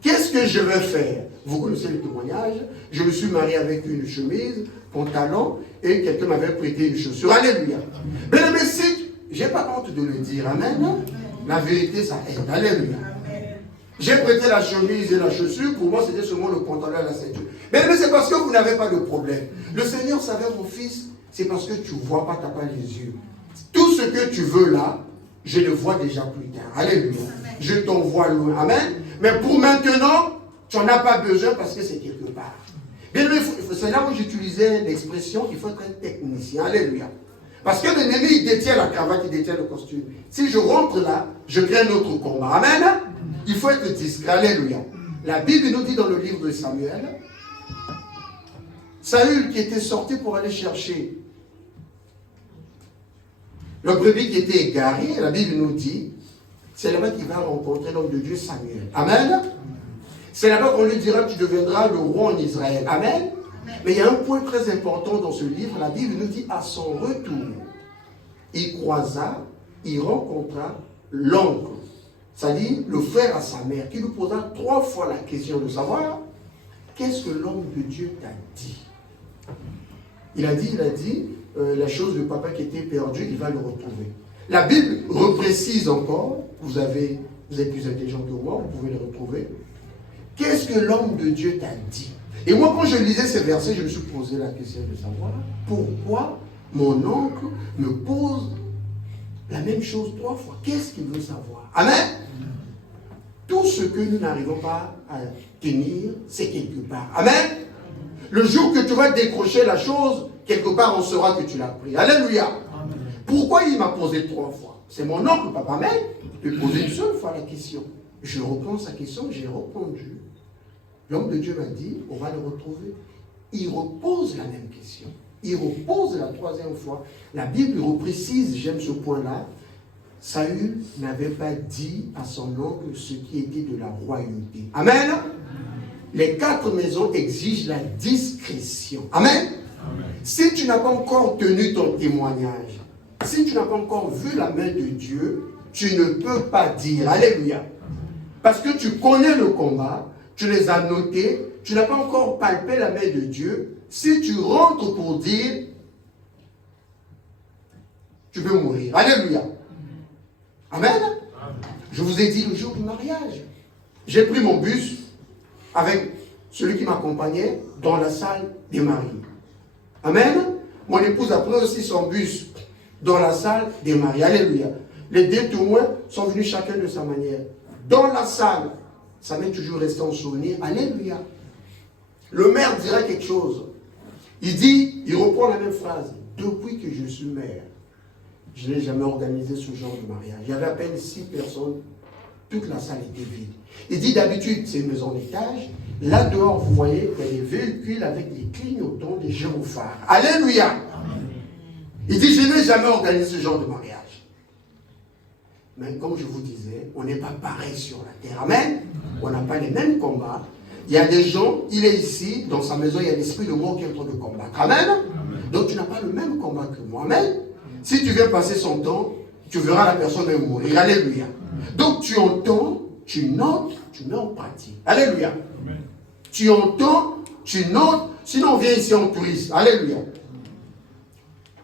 Qu'est-ce que je vais faire? Vous connaissez le témoignage. Je me suis marié avec une chemise, pantalon, et quelqu'un m'avait prêté une chaussure. Alléluia. Bien aimé, je n'ai pas honte de le dire. Amen. La vérité, ça aide. Alléluia. J'ai prêté la chemise et la chaussure. Pour moi, c'était seulement le pantalon et la ceinture. Mais c'est parce que vous n'avez pas de problème. Le Seigneur savait, mon fils, c'est parce que tu ne vois pas, tu n'as pas les yeux. Tout ce que tu veux là, je le vois déjà plus tard. Alléluia. Je t'envoie loin. Amen. Mais pour maintenant, tu n'en as pas besoin parce que c'est quelque part. Bien, c'est là où j'utilisais l'expression, il faut être un technicien. Alléluia. Parce que l'ennemi, il détient la cravate, il détient le costume. Si je rentre là, je crée un autre combat. Amen. Il faut être discret. Alléluia. La Bible nous dit dans le livre de Samuel, Saül qui était sorti pour aller chercher le brebis qui était égaré, la Bible nous dit, c'est là-bas qu'il va rencontrer l'homme de Dieu Samuel. Amen. C'est là-bas qu'on lui dira, tu deviendras le roi en Israël. Amen. Mais il y a un point très important dans ce livre, la Bible nous dit, à son retour, il croisa, il rencontra l'oncle, c'est-à-dire le frère à sa mère, qui lui posa 3 fois la question de savoir, qu'est-ce que l'homme de Dieu t'a dit? Il a dit, la chose de papa qui était perdu, il va le retrouver. La Bible reprécise encore, vous êtes plus intelligent que moi, vous pouvez le retrouver. Qu'est-ce que l'homme de Dieu t'a dit? Et moi, quand je lisais ces versets, je me suis posé la question de savoir pourquoi mon oncle me pose la même chose 3 fois. Qu'est-ce qu'il veut savoir? Amen. Tout ce que nous n'arrivons pas à tenir, c'est quelque part. Amen. Le jour que tu vas décrocher la chose, quelque part on saura que tu l'as pris. Alléluia. Amen. Pourquoi il m'a posé 3 fois? C'est mon oncle, papa, mais il m'a posé une seule fois la question. Je reprends sa question, j'ai répondu. L'homme de Dieu m'a dit, on va le retrouver. Il repose la même question. Il repose la 3e fois. La Bible reprécise, j'aime ce point-là, Saül n'avait pas dit à son oncle ce qui était de la royauté. Amen. Les 4 maisons exigent la discrétion. Amen. Amen. Si tu n'as pas encore tenu ton témoignage, si tu n'as pas encore vu la main de Dieu, tu ne peux pas dire. Alléluia. Parce que tu connais le combat, tu les as notés, tu n'as pas encore palpé la main de Dieu. Si tu rentres pour dire, tu peux mourir. Alléluia. Amen. Je vous ai dit le jour du mariage. J'ai pris mon bus avec celui qui m'accompagnait dans la salle des mariés. Amen. Mon épouse a pris aussi son bus dans la salle des mariés. Alléluia. Les 2 témoins sont venus chacun de sa manière. Dans la salle, ça m'est toujours resté en souvenir. Alléluia. Le maire dira quelque chose. Il reprend la même phrase. Depuis que je suis maire, je n'ai jamais organisé ce genre de mariage. Il y avait à peine 6 personnes. Toute la salle était vide. Il dit d'habitude, c'est une maison d'étage. Là dehors, vous voyez, il y a des véhicules avec des clignotants, des gyrophares. Alléluia. Il dit, je n'ai jamais organisé ce genre de mariage. Mais comme je vous disais, on n'est pas pareil sur la terre. Amen. On n'a pas les mêmes combats. Il y a des gens, il est ici, dans sa maison, il y a l'esprit de mort qui est en train de combattre. Amen. Donc tu n'as pas le même combat que moi. Amen. Si tu viens passer son temps, tu verras la personne mourir. Alléluia. Donc tu entends, tu notes, tu mets en pratique. Alléluia. Amen. Tu entends, tu notes, sinon on vient ici en touriste. Alléluia.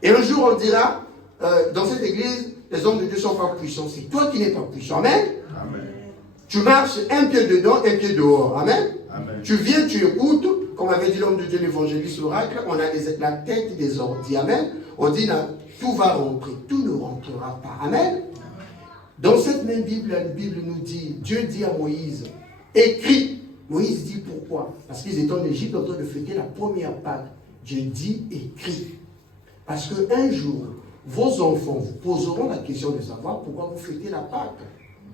Et un jour on dira, dans cette église, les hommes de Dieu ne sont pas puissants. C'est toi qui n'es pas puissant. Amen. Amen. Tu marches un pied dedans, un pied dehors. Amen. Amen. Tu viens, tu écoutes, comme avait dit l'homme de Dieu, l'évangéliste oracle, on a la tête des ordi. Amen. On dit là, tout va rentrer, tout ne rentrera pas. Amen. Dans cette même Bible, la Bible nous dit, Dieu dit à Moïse, écris. Moïse dit pourquoi? Parce qu'ils étaient en Égypte en train de fêter la première Pâque. Dieu dit, écris. Parce qu'un jour, vos enfants vous poseront la question de savoir pourquoi vous fêtez la Pâque.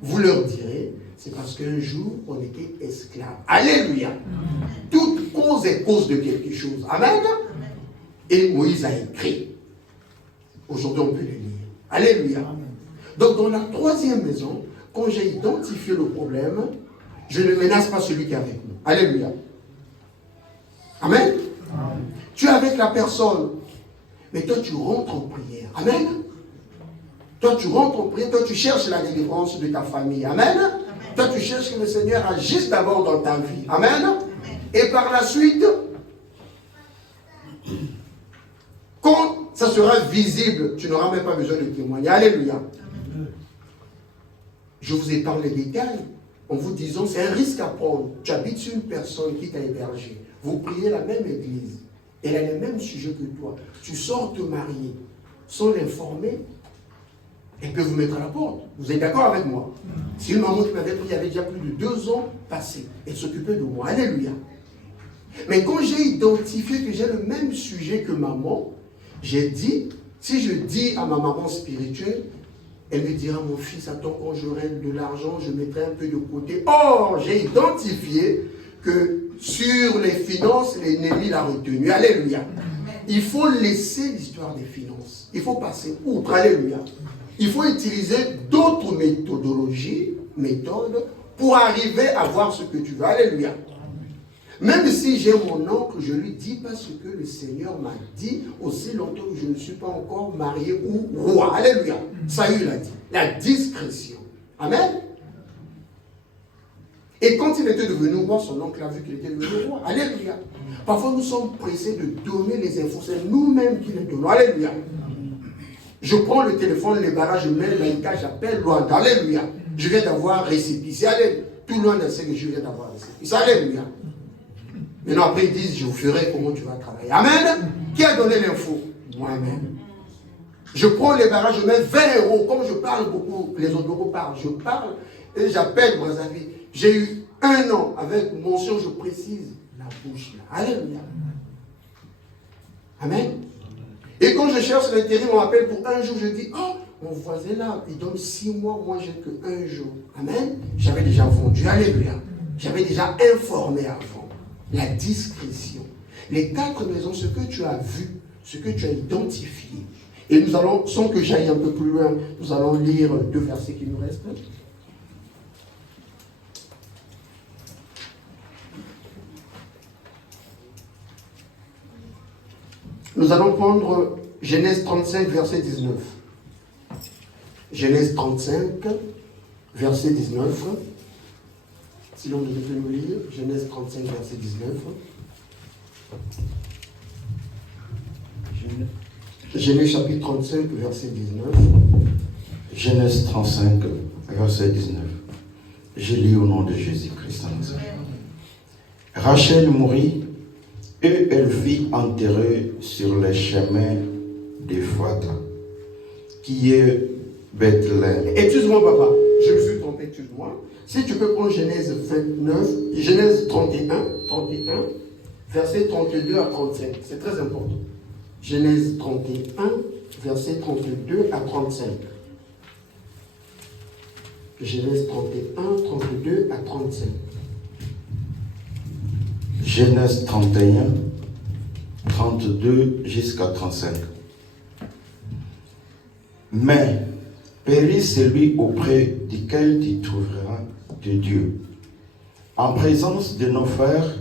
Vous leur direz, c'est parce qu'un jour, on était esclaves. Alléluia. Toute cause est cause de quelque chose. Amen. Et Moïse a écrit. Aujourd'hui, on peut le lire. Alléluia. Donc, dans la troisième maison, quand j'ai identifié le problème, je ne menace pas celui qui est avec nous. Alléluia. Amen. Tu es avec la personne, mais toi, tu rentres en prière. Amen. Toi, tu rentres en prière, toi, tu cherches la délivrance de ta famille. Amen. Toi, tu cherches que le Seigneur agisse d'abord dans ta vie. Amen. Et par la suite, quand ça sera visible, tu n'auras même pas besoin de témoigner. Alléluia. Je vous épargne les détails en vous disant, c'est un risque à prendre. Tu habites sur une personne qui t'a hébergé. Vous priez la même église. Elle a les mêmes sujets que toi. Tu sors te marier sans l'informer. Elle peut vous mettre à la porte. Vous êtes d'accord avec moi? Si une maman qui m'avait pris, il y avait déjà plus de 2 ans passés. Elle s'occupait de moi. Alléluia. Mais quand j'ai identifié que j'ai le même sujet que maman, j'ai dit, si je dis à ma maman spirituelle, elle me dira, mon fils, attends, quand j'aurai de l'argent, je mettrai un peu de côté. Or, j'ai identifié que sur les finances, l'ennemi l'a retenu. Alléluia. Il faut laisser l'histoire des finances. Il faut passer outre. Alléluia. Il faut utiliser d'autres méthodes pour arriver à voir ce que tu veux. Alléluia. Même si j'ai mon oncle, je lui dis pas ce que le Seigneur m'a dit, aussi longtemps que je ne suis pas encore marié ou roi. Alléluia. Saül l'a dit. La discrétion. Amen. Et quand il était devenu roi, son oncle a vu qu'il était devenu roi. Alléluia. Parfois, nous sommes pressés de donner les infos. C'est nous-mêmes qui les donnons. Alléluia. Je prends le téléphone, les barrages, je mets l'Aïka, j'appelle Luanda. Alléluia. Je viens d'avoir récépissé. Alléluia. Tout le monde sait que je viens d'avoir récépissé. Alléluia. Maintenant, après, ils disent, je vous ferai comment tu vas travailler. Amen. Qui a donné l'info? Moi-même. Je prends les barrages, je mets 20 €. Comme je parle beaucoup, les autres locaux parlent. Je parle et j'appelle mes amis. J'ai eu 1 an avec mention, je précise, la bouche là. Alléluia. Amen. Et quand je cherche l'intérim, on m'appelle pour 1 jour, je dis, oh, mon voisin là, il donne 6 mois, moi j'ai que 1 jour. Amen. J'avais déjà vendu. Alléluia. J'avais déjà informé avant. La discrétion. Les 4 maisons, ce que tu as vu, ce que tu as identifié. Et nous allons, sans que j'aille un peu plus loin, nous allons lire 2 versets qui nous restent. Nous allons prendre Genèse 35, verset 19. Genèse 35, verset 19. Si l'on devait nous lire, Genèse 35, verset 19. Genèse chapitre 35, verset 19. Genèse 35, verset 19. Je lis au nom de Jésus-Christ. Rachel mourut et elle fut enterrée sur les chemins d'Ephrata, qui est Bethléem. Excuse-moi, papa, je me suis trompé, excuse-moi. Si tu peux prendre Genèse 29, Genèse 31, verset 32 à 35. C'est très important. Genèse 31, verset 32 à 35. Genèse 31, 32 à 35. Genèse 31, 32 jusqu'à 35. Mais périt celui auprès duquel tu trouveras de Dieu. En présence de nos frères,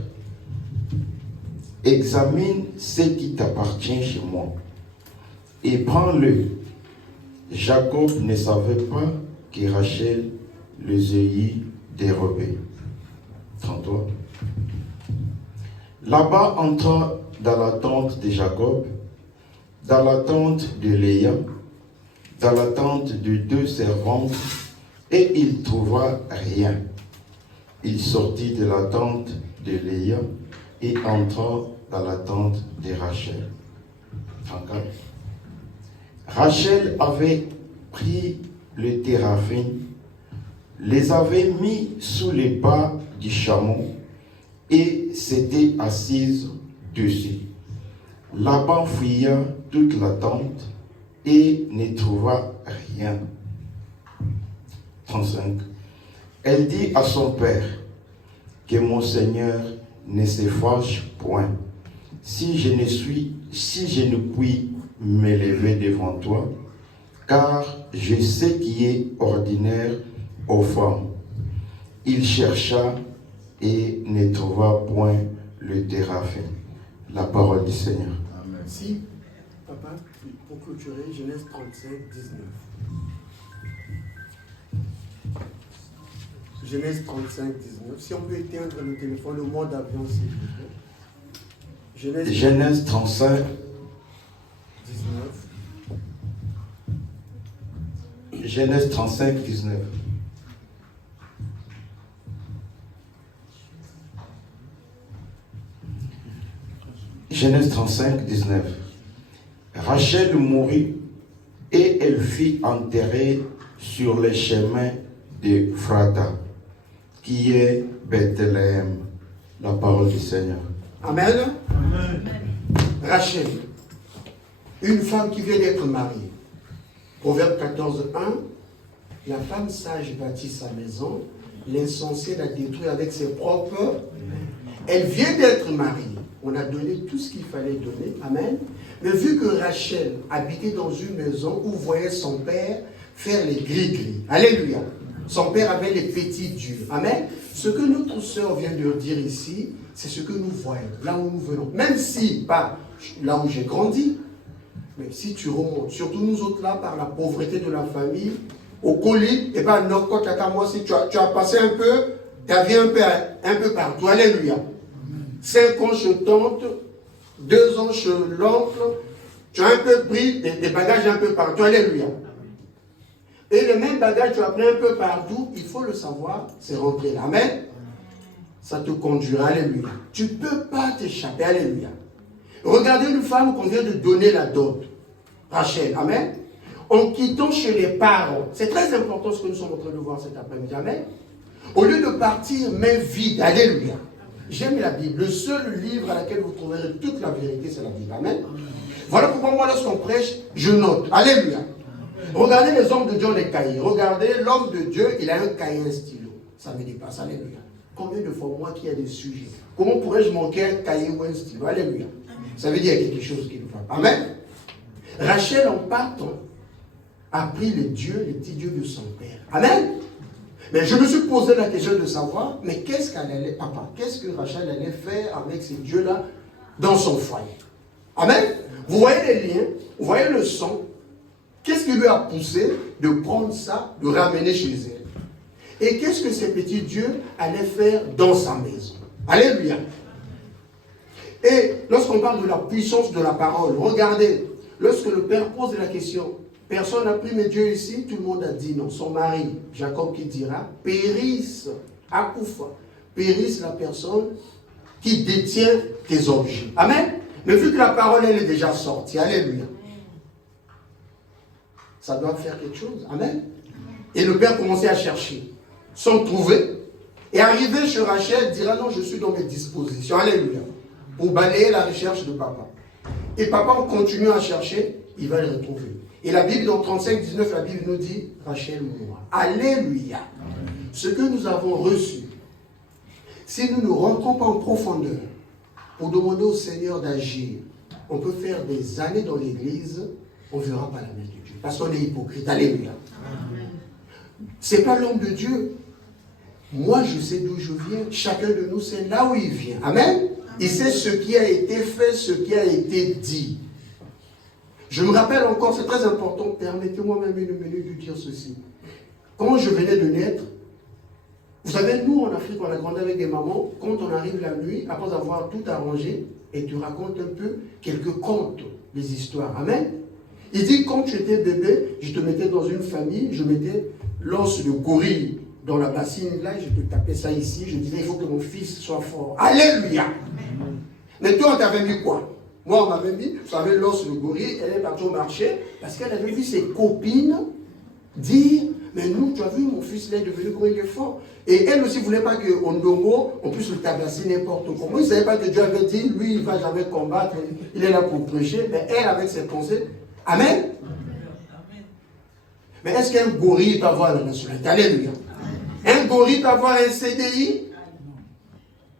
examine ce qui t'appartient chez moi et prends-le. Jacob ne savait pas que Rachel les ayait dérobés. 33. Laban entra dans la tente de Jacob, dans la tente de Léa, dans la tente de 2 servantes, et il trouva rien. Il sortit de la tente de Léa et entra dans la tente de Rachel. 34. Rachel avait pris le téraphim, les avait mis sous les bas du chameau et s'était assise dessus. Laban fouilla toute la tente et ne trouva rien. 35. Elle dit à son père, que mon Seigneur ne se fâche point, si je ne puis me lever devant toi, car je sais qui est ordinaire aux femmes. Il chercha et ne trouva point le téraphim. La parole du Seigneur. Amen. Si, papa, pour clôturer, Genèse 35, 19. Genèse 35, 19. Si on peut éteindre le téléphone, le mode avion, s'il vous plaît. Genèse 35, 19. Genèse 35, 19. Genèse 35, 19. Rachel mourut et elle fut enterrée sur les chemins de Phrata, qui est Bethléem. La parole du Seigneur. Amen. Amen. Rachel, une femme qui vient d'être mariée. Proverbe 14, 1. La femme sage bâtit sa maison, l'insensé la détruit avec ses propres. Elle vient d'être mariée. On a donné tout ce qu'il fallait donner. Amen. Mais vu que Rachel habitait dans une maison où voyait son père faire les gris-gris. Alléluia. Son père avait les petits dieux. Amen. Ce que notre sœur vient de dire ici, c'est ce que nous voyons, là où nous venons. Même si, pas là où j'ai grandi, mais si tu remontes, surtout nous autres là, par la pauvreté de la famille, au colis, et pas n'importe moi, si tu as passé un peu, ta vie un peu partout. Alléluia. 5 ans chez tante, 2 ans chez l'oncle, tu as un peu pris des bagages un peu partout. Alléluia. Et le même bagage, tu as pris un peu partout, il faut le savoir, c'est rentrer là. Amen. Ça te conduira. Alléluia. Tu ne peux pas t'échapper. Alléluia. Regardez une femme qu'on vient de donner la dot. Rachel. Amen. En quittant chez les parents. C'est très important ce que nous sommes en train de voir cet après-midi. Amen. Au lieu de partir main vide. Alléluia. J'aime la Bible. Le seul livre à lequel vous trouverez toute la vérité, c'est la Bible. Amen. Voilà pourquoi moi, lorsqu'on prêche, je note. Alléluia. Regardez les hommes de Dieu, les cahiers. Regardez l'homme de Dieu, il a un cahier, un stylo. Ça me dépasse. Alléluia. Combien de fois, moi qui ai des sujets, comment pourrais-je manquer un cahier ou un stylo? Alléluia. Ça veut dire qu'il y a quelque chose qui ne va pas. Amen. Rachel, en partant, a pris les petits dieux de son père. Amen. Mais je me suis posé la question de savoir, mais qu'est-ce que Rachel allait faire avec ces dieux-là dans son foyer? Amen. Vous voyez les liens, vous voyez le sang. Qu'est-ce qui lui a poussé de prendre ça, de ramener chez elle? Et qu'est-ce que ces petits dieux allaient faire dans sa maison? Alléluia. Et lorsqu'on parle de la puissance de la parole, regardez, lorsque le Père pose la question, personne n'a pris mes dieux ici, tout le monde a dit non. Son mari, Jacob, qui dira, périsse, akoufa, périsse la personne qui détient tes objets. Amen. Mais vu que la parole, elle est déjà sortie, alléluia. Ça doit faire quelque chose. Amen. Et le Père commençait à chercher, sans trouver. Et arrivé chez Rachel, dira non, je suis dans mes dispositions. Alléluia. Pour balayer la recherche de papa. Et papa, en continuant à chercher, il va le retrouver. Et la Bible, dans 35, 19, la Bible nous dit, Rachel mourra. Alléluia. Ce que nous avons reçu, si nous ne rentrons pas en profondeur pour demander au Seigneur d'agir, on peut faire des années dans l'église, on ne verra pas la main de Dieu. Parce qu'on est hypocrite. Alléluia. Ce n'est pas l'homme de Dieu. Moi, je sais d'où je viens. Chacun de nous sait là où il vient. Amen. Il sait ce qui a été fait, ce qui a été dit. Je me rappelle encore, c'est très important, permettez-moi même une minute de dire ceci. Quand je venais de naître, vous savez, nous en Afrique, on a grandi avec des mamans, quand on arrive la nuit, après avoir tout arrangé, et tu racontes un peu quelques contes, des histoires. Amen. Il dit, quand tu étais bébé, je te mettais dans une famille, je mettais l'os de gorille dans la bassine, là, je te tapais ça ici, je disais, il faut que mon fils soit fort. Alléluia. Mais toi, on t'avait mis quoi? Moi, on m'avait mis, vous savez, l'os de gorille, elle est partie au marché, parce qu'elle avait vu ses copines dire, mais nous, tu as vu, mon fils, là, est devenu gros, il est fort. Et elle aussi ne voulait pas qu'en Ndongo, on puisse le tabasser n'importe comment. Il ne savait pas que Dieu avait dit, lui, il ne va jamais combattre, il est là pour prêcher, mais elle, avec ses pensées, amen. Mais est-ce qu'un gorille peut avoir la nationalité? Alléluia. Un gorille peut avoir un CDI?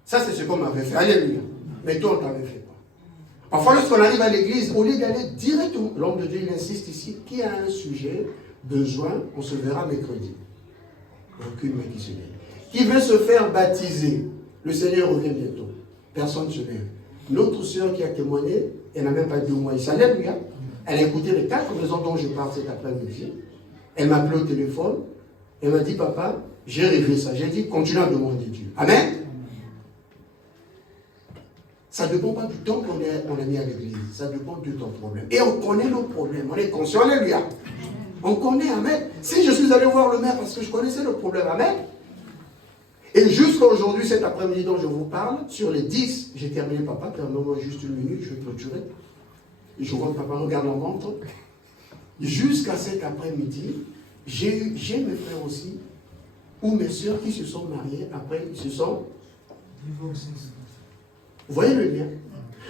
Ça, c'est ce qu'on m'avait fait. Alléluia. Mais toi, on ne t'avait fait pas. Parfois, lorsqu'on arrive à l'église, au lieu d'aller directement, l'homme de Dieu, il insiste ici, qui a un sujet, besoin, on se verra mercredi. Aucune main qui se lève. Qui veut se faire baptiser? Le Seigneur revient bientôt. Personne ne se lève. L'autre sœur qui a témoigné, elle n'a même pas 2 mois ici. Alléluia. Elle a écouté les 4 raisons dont je parle cet après-midi. Elle m'a appelé au téléphone. Elle m'a dit, papa, j'ai rêvé ça. J'ai dit, continue à demander Dieu. Amen. Ça ne dépend pas du temps qu'on a mis à l'église. Ça dépend de ton problème. Et on connaît nos problèmes. On est conscient. Alléluia. On connaît. Amen. Si je suis allé voir le maire parce que je connaissais le problème. Amen. Et jusqu'à aujourd'hui, cet après-midi dont je vous parle, sur les 10, j'ai terminé, papa, permets-moi juste 1 minute, je vais clôturer. Et je vois que papa regarde en ventre. Jusqu'à cet après-midi, j'ai mes frères aussi, ou mes soeurs qui se sont mariés, après ils se sont divorcés. Vous voyez le lien?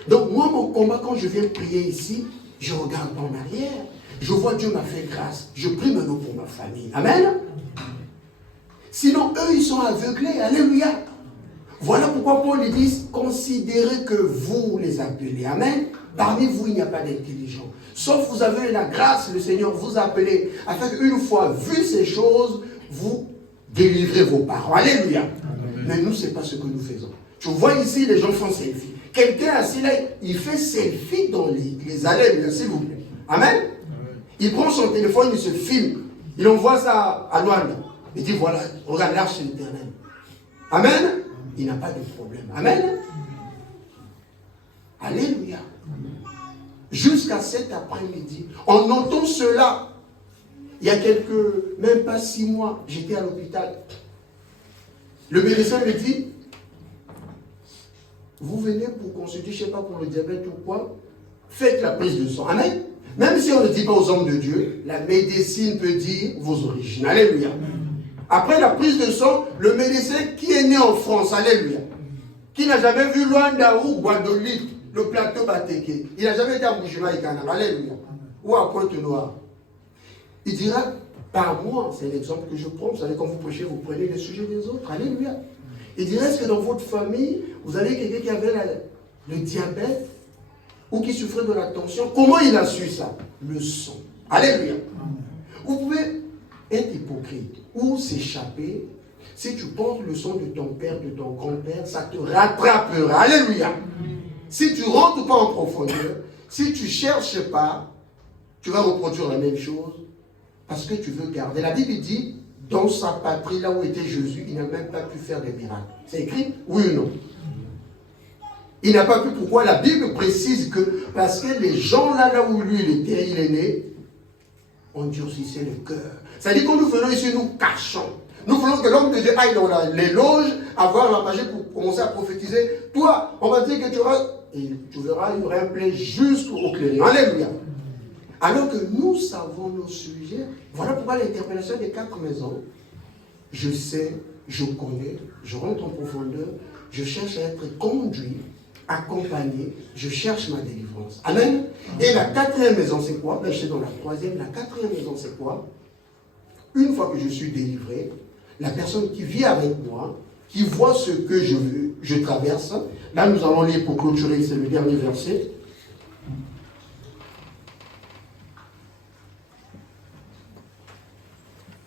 Donc moi, mon combat, quand je viens prier ici, je regarde en arrière, je vois Dieu m'a fait grâce, je prie maintenant pour ma famille. Amen. Sinon, eux, ils sont aveuglés. Alléluia. Voilà pourquoi Paul dit, considérez que vous les appelez. Amen. Parmi vous, il n'y a pas d'intelligent. Sauf vous avez la grâce, le Seigneur vous a appelé, afin qu'une fois vu ces choses, vous délivrez vos parents. Alléluia. Amen. Mais nous, ce n'est pas ce que nous faisons. Tu vois ici, les gens font selfie. Quelqu'un assis là, il fait selfie dans les alléluia, s'il vous plaît. Amen. Amen. Il prend son téléphone, il se filme. Il envoie ça à Luanda. Il dit, voilà, regarde l'arche de l'Éternel. Amen. Il n'a pas de problème. Amen. Alléluia. Jusqu'à cet après-midi, on entend cela. Il y a même pas 6 mois, j'étais à l'hôpital. Le médecin me dit, vous venez pour consulter, je ne sais pas, pour le diabète ou quoi, faites la prise de sang. Amen. Même si on ne dit pas aux hommes de Dieu, la médecine peut dire vos origines. Alléluia. Après la prise de sang, le médecin qui est né en France, alléluia, qui n'a jamais vu Luanda ou Guadeloupe, le plateau Bateke, il n'a jamais été à Boujima et Canada, alléluia, ou à Pointe-Noire, il dira, par moi, c'est l'exemple que je prends, vous savez, quand vous prêchez, vous prenez les sujets des autres, alléluia. Il dirait, est-ce que dans votre famille, vous avez quelqu'un qui avait le diabète ou qui souffrait de la tension? Comment il a su ça? Le sang. Alléluia. Vous pouvez être hypocrite ou s'échapper. Si tu portes le sang de ton père, de ton grand-père, ça te rattrapera. Alléluia. Si tu ne rentres pas en profondeur, si tu ne cherches pas, tu vas reproduire la même chose parce que tu veux garder. La Bible dit, dans sa patrie, là où était Jésus, il n'a même pas pu faire des miracles. C'est écrit? Oui ou non? Il n'a pas pu. Pourquoi? La Bible précise que, parce que les gens là où lui il est né, endurcissait le cœur. C'est-à-dire que nous venons ici, nous cachons. Nous voulons que l'homme de Dieu aille dans les loges, avoir la magie pour commencer à prophétiser. Toi, on va dire que tu auras, et tu verras, il y aura un plein jusqu'au clairon. Alléluia. Alors que nous savons nos sujets. Voilà pourquoi l'interpellation des 4 maisons, je sais, je connais, je rentre en profondeur, je cherche à être conduit, accompagné, je cherche ma délivrance. Amen. Et la 4e maison, c'est quoi? Ben, je suis dans la 3e. La 4e maison, c'est quoi? Une fois que je suis délivré, la personne qui vit avec moi, qui voit ce que je traverse, là nous allons lire pour clôturer, c'est le dernier verset.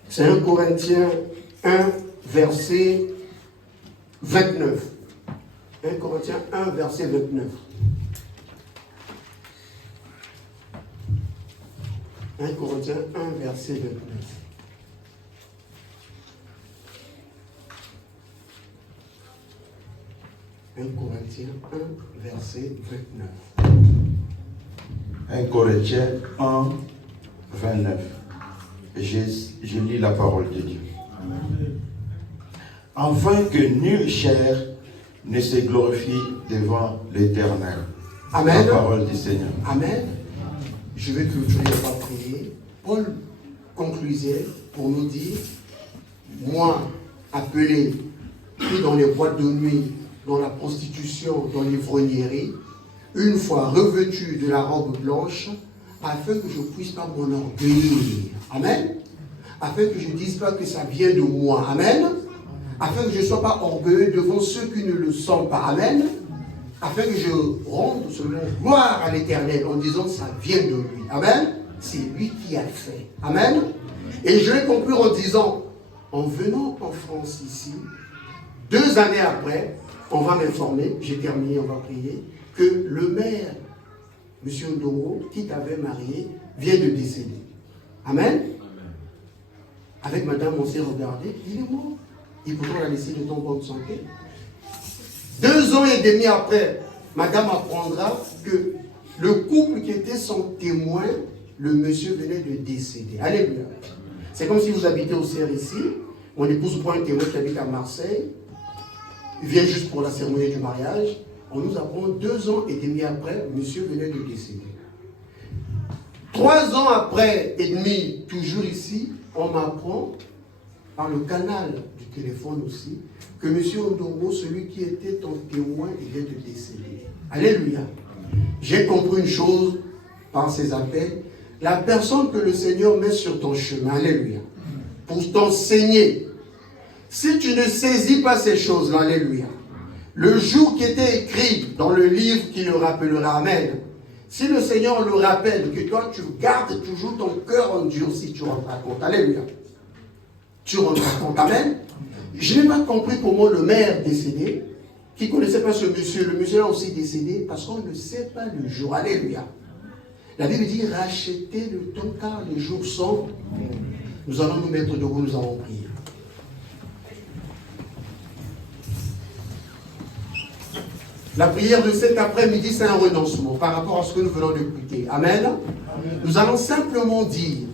C'est 1 Corinthiens 1, verset 29. 1 Corinthiens 1, verset 29. 1 Corinthiens 1, verset 29. 1 Corinthiens 1, verset 29. 1 Corinthiens 1, 29. Je lis la parole de Dieu. Amen. Afin que nulle chair ne se glorifie devant l'Éternel. Amen. La parole du Seigneur. Amen. Je vais clôturer par prier. Paul concluait pour nous dire, moi, appelé, pris dans les boîtes de nuit, dans la prostitution, dans l'ivrognerie, une fois revêtu de la robe blanche, afin que je ne puisse pas m'enorgueillir. Amen. afin que je ne dise pas que ça vient de moi. Amen. Afin que je ne sois pas orgueilleux devant ceux qui ne le sont pas. Amen. Afin que je rende seulement gloire à l'Éternel en disant que ça vient de lui. Amen. C'est lui qui a fait. Amen. Et je vais conclure en disant, en venant en France ici, 2 années après, on va m'informer, j'ai terminé, on va prier, que le maire, M. Ndongo, qui t'avait marié, vient de décéder. Amen. Avec madame, on s'est regardé, il est mort. Et pourtant, on a laissé le temps en bonne santé. 2 ans et demi après, madame apprendra que le couple qui était son témoin, le monsieur venait de décéder. Alléluia. C'est comme si vous habitez au CER ici, mon épouse prend un témoin qui habite à Marseille, il vient juste pour la cérémonie du mariage, on nous apprend 2 ans et demi après, monsieur venait de décéder. 3 ans après et demi, toujours ici, on m'apprend, par le canal du téléphone aussi, que M. Ndongo, celui qui était ton témoin, il vient de décéder. Alléluia. J'ai compris une chose par ces appels. La personne que le Seigneur met sur ton chemin, alléluia, pour t'enseigner, si tu ne saisis pas ces choses-là, alléluia, le jour qui était écrit dans le livre qui le rappellera, amen, si le Seigneur le rappelle, que toi tu gardes toujours ton cœur endurci, tu rendras compte, alléluia. Tu rendras compte, amen. Je n'ai pas compris comment le maire décédé, qui ne connaissait pas ce monsieur, le monsieur a aussi décédé, parce qu'on ne sait pas le jour, alléluia. La Bible dit, rachetez le temps car les jours sont. Nous allons nous mettre debout, nous allons prier. La prière de cet après-midi, c'est un renoncement par rapport à ce que nous venons d'écouter. Amen. Nous allons simplement dire